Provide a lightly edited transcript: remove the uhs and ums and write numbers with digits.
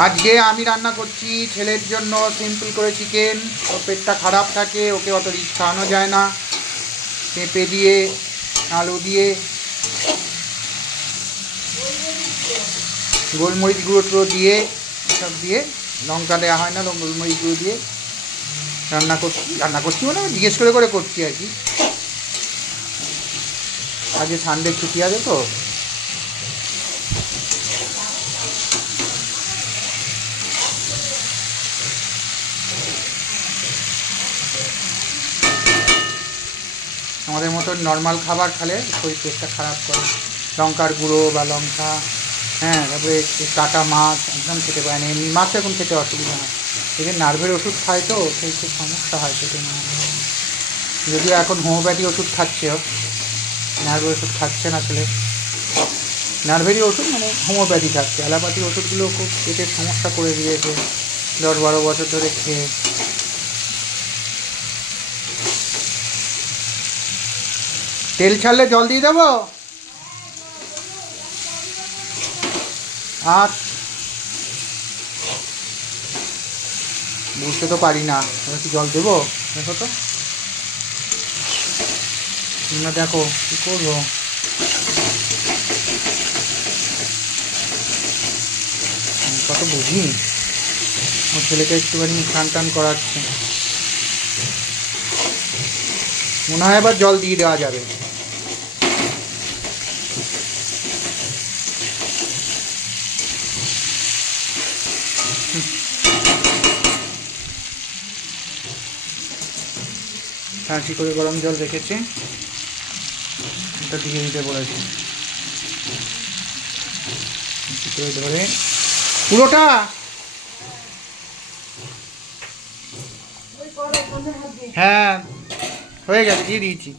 আজকে আমি রান্না করছি ছেলের জন্য সিম্পল করে চিকেন। ওর পেটটা খারাপ থাকে, ওকে অত রিচ খাওয়ানো যায় না। পেঁপে দিয়ে, আলু দিয়ে, গোলমরিচ গুঁড়ো টুড়ো দিয়ে, সব দিয়ে, লঙ্কা দেওয়া হয় না, গোলমরিচ গুঁড়ো দিয়ে রান্না করছি মানে জিজ্ঞেস করে করে করছি আর কি। আজকে সানডে ছুটি আছে তো। আমাদের মতো নর্মাল খাবার খেলে শরীর পেটটা খারাপ করে। লঙ্কার গুঁড়ো বা লঙ্কা, হ্যাঁ, তারপরে কাটা মাছ একদম খেতে পারে না। এমনি মাছ এখন খেতে অসুবিধা হয়, এদের নার্ভের ওষুধ খায় তো, সেই খুব সমস্যা হয় খেতে না। যদিও এখন হোমিওপ্যাথি ওষুধ খাচ্ছে, নার্ভের ওষুধ খাচ্ছে না ছেলে, নার্ভেরই ওষুধ মানে হোমিওপ্যাথি খাচ্ছে। অ্যালোপ্যাথি ওষুধগুলো খুব পেটের সমস্যা করে দিয়েছে 10-12 বছর ধরে খেয়ে। তেল ছাড়লে জল দিয়ে দেবো। আর বুঝতে তো পারি না, কি জল দেবো? দেখো তো, তোমরা দেখো কী করবো। কত বুঝি, আমার ছেলেকে একটুখানি স্নান টান করাচ্ছে, মনে হয় এবার জল দিয়ে দেওয়া যাবে। হাঁচি করে গরম জল রেখেছে, এটা দিয়ে দিতে বলেছে। ধরে পুরোটা হ্যাঁ হয়ে গেছে, দিয়ে দিয়েছি।